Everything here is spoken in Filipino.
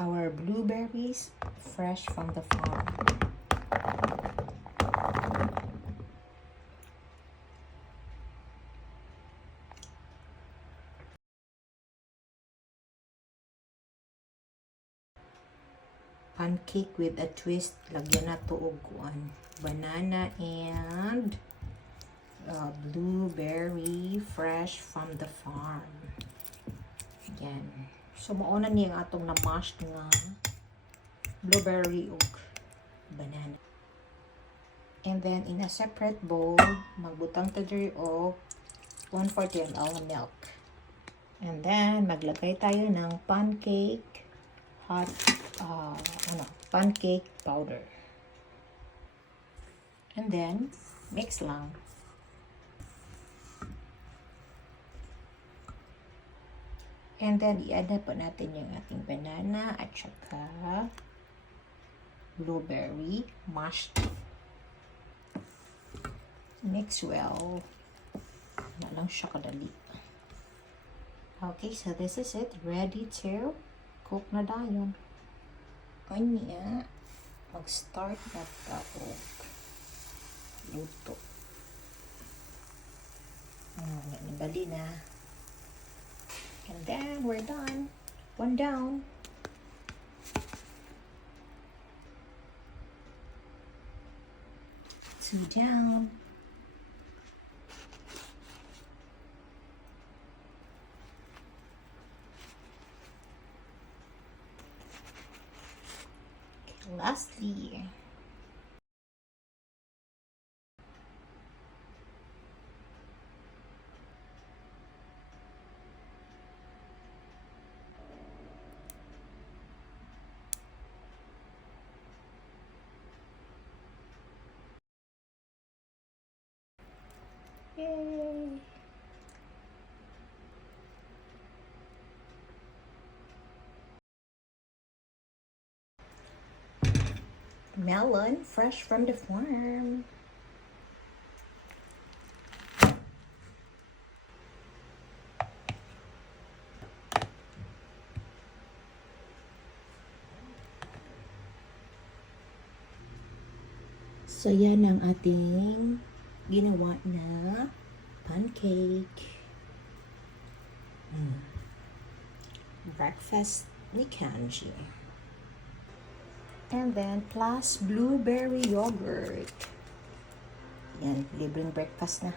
our blueberries fresh from the farm. Pancake with a twist. Lagyan na to og banana and blueberry fresh from the farm. Yan. So, mauna niya ang atong na-mash nga blueberry ug banana. And then, in a separate bowl, magbutang ta diri og 1/4 ml milk. And then, maglagay tayo ng pancake pancake powder. And then, mix lang. And then, i-add na po natin yung ating banana at saka blueberry mashed. Mix well. Na lang siya kadali. Okay, so this is it. Ready to cook na dayon. Kanya, mag-start na tayo. Luto. Nibali na. And then, we're done. One down. Two down. Okay, lastly. Yay! Melon fresh from the farm. So yan ang ating ginawa na pancake. Breakfast ni Kanji. And then plus blueberry yogurt. Yan, libreng breakfast na.